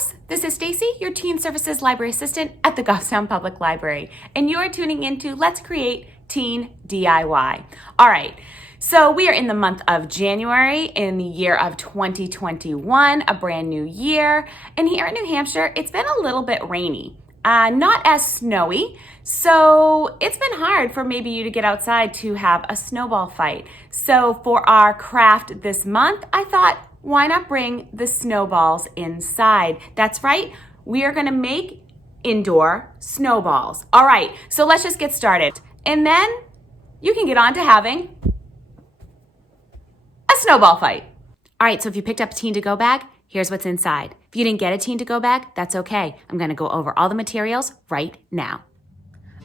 folks, this is Stacey, your Teen Services Library Assistant at the Goffstown Public Library, and you're tuning into Let's Create Teen DIY. All right, so we are in the month of January in the year of 2021, a brand new year, and here in New Hampshire, it's been a little bit rainy. Not as snowy, so it's been hard for maybe you to get outside to have a snowball fight. So for our craft this month, I thought, why not bring the snowballs inside? That's right, we are gonna make indoor snowballs. All right, so let's just get started. And then you can get on to having a snowball fight. All right, so if you picked up a Teen to Go bag, here's what's inside. If you didn't get a Teen to Go bag, that's okay. I'm gonna go over all the materials right now.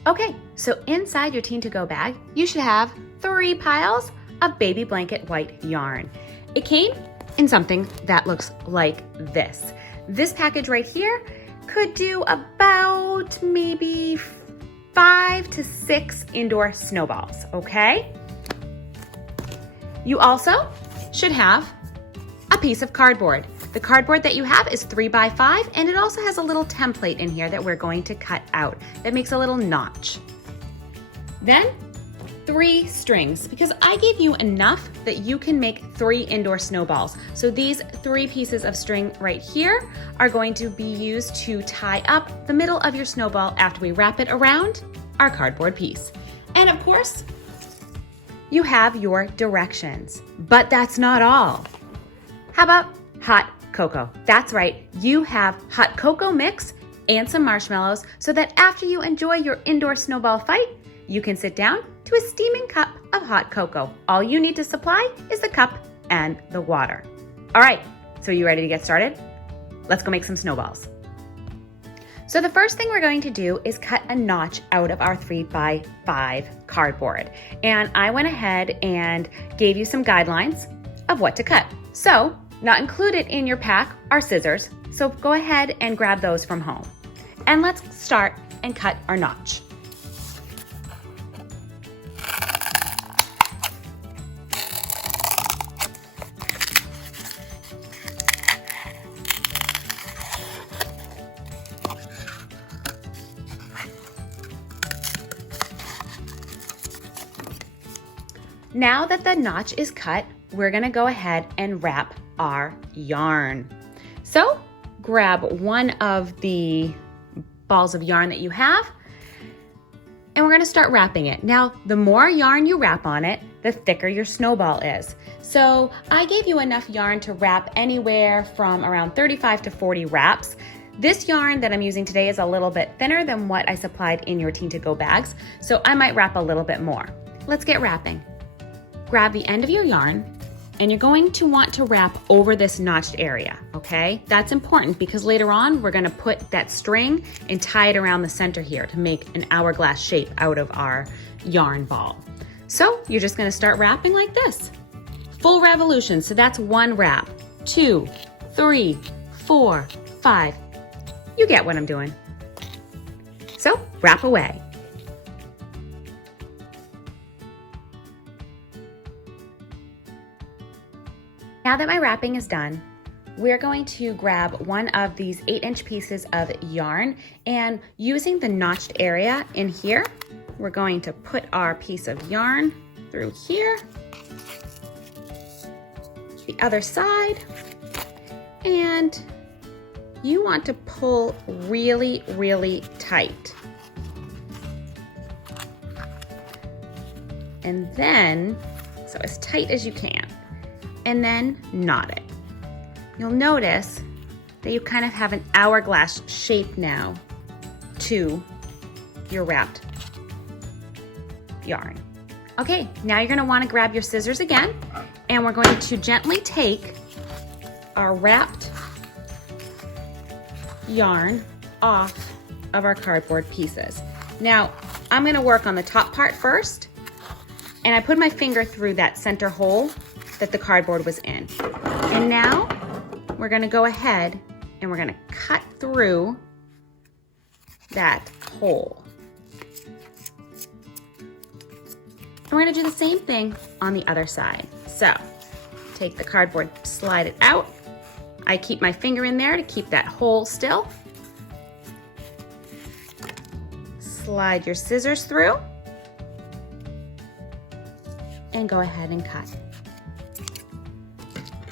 Okay, so inside your Teen to Go bag, you should have 3 piles of baby blanket white yarn. It came in something that looks like this. This package right here could do about maybe 5 to 6 indoor snowballs, okay? You also should have a piece of cardboard. The cardboard that you have is 3 by 5, and it also has a little template in here that we're going to cut out that makes a little notch. Then 3 strings, because I gave you enough that you can make 3 indoor snowballs. So these 3 pieces of string right here are going to be used to tie up the middle of your snowball after we wrap it around our cardboard piece. And of course, you have your directions, but that's not all. How about hot cocoa? That's right, you have hot cocoa mix and some marshmallows so that after you enjoy your indoor snowball fight, you can sit down to a steaming cup of hot cocoa. All you need to supply is the cup and the water. All right, so are you ready to get started? Let's go make some snowballs. So the first thing we're going to do is cut a notch out of our 3 by 5 cardboard. And I went ahead and gave you some guidelines of what to cut. So not included in your pack are scissors, so go ahead and grab those from home. And let's start and cut our notch. Now that the notch is cut, we're gonna go ahead and wrap our yarn. So grab one of the balls of yarn that you have, and we're gonna start wrapping it. Now, the more yarn you wrap on it, the thicker your snowball is. So I gave you enough yarn to wrap anywhere from around 35 to 40 wraps. This yarn that I'm using today is a little bit thinner than what I supplied in your Teen to Go bags, so I might wrap a little bit more. Let's get wrapping. Grab the end of your yarn, and you're going to want to wrap over this notched area, okay? That's important because later on, we're gonna put that string and tie it around the center here to make an hourglass shape out of our yarn ball. So you're just gonna start wrapping like this. Full revolution, so that's 1 wrap, 2, 3, 4, 5. You get what I'm doing. So wrap away. Now that my wrapping is done, we're going to grab one of these 8-inch pieces of yarn, and using the notched area in here, we're going to put our piece of yarn through here, the other side, and you want to pull really, really tight. And then, so as tight as you can. And then knot it. You'll notice that you kind of have an hourglass shape now to your wrapped yarn. Okay, now you're gonna wanna grab your scissors again, and we're going to gently take our wrapped yarn off of our cardboard pieces. Now, I'm gonna work on the top part first, and I put my finger through that center hole that the cardboard was in. And now we're gonna go ahead and we're gonna cut through that hole. And we're gonna do the same thing on the other side. So take the cardboard, slide it out, I keep my finger in there to keep that hole still. Slide your scissors through and go ahead and cut.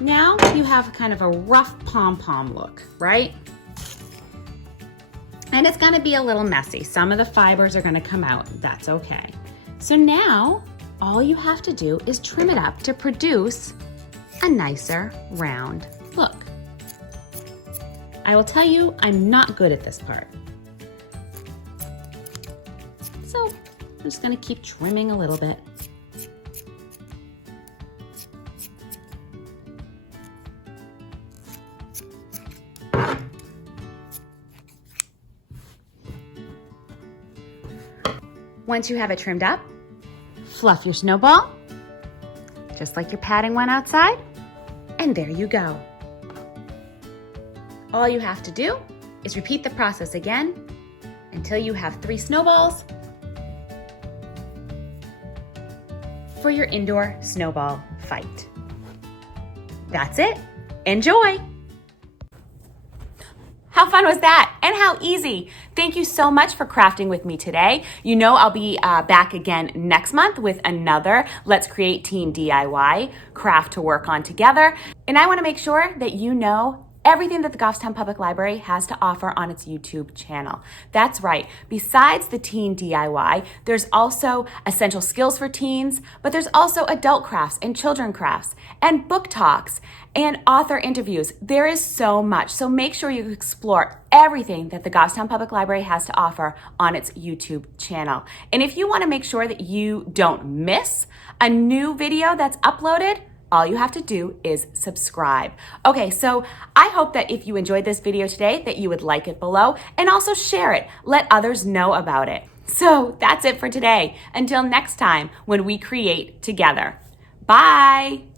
Now you have kind of a rough pom-pom look, right? And it's gonna be a little messy. Some of the fibers are gonna come out, that's okay. So now, all you have to do is trim it up to produce a nicer round look. I will tell you, I'm not good at this part. So I'm just gonna keep trimming a little bit. Once you have it trimmed up, fluff your snowball, just like your padding one outside, and there you go. All you have to do is repeat the process again until you have 3 snowballs for your indoor snowball fight. That's it. Enjoy! How fun was that? And how easy. Thank you so much for crafting with me today. You know I'll be back again next month with another Let's Create Teen DIY craft to work on together. And I want to make sure that you know everything that the Goffstown Public Library has to offer on its YouTube channel. That's right. Besides the teen DIY, there's also essential skills for teens, but there's also adult crafts and children crafts and book talks and author interviews. There is so much. So make sure you explore everything that the Goffstown Public Library has to offer on its YouTube channel. And if you want to make sure that you don't miss a new video that's uploaded, all you have to do is subscribe. Okay, so I hope that if you enjoyed this video today, that you would like it below and also share it. Let others know about it. So that's it for today. Until next time when we create together. Bye.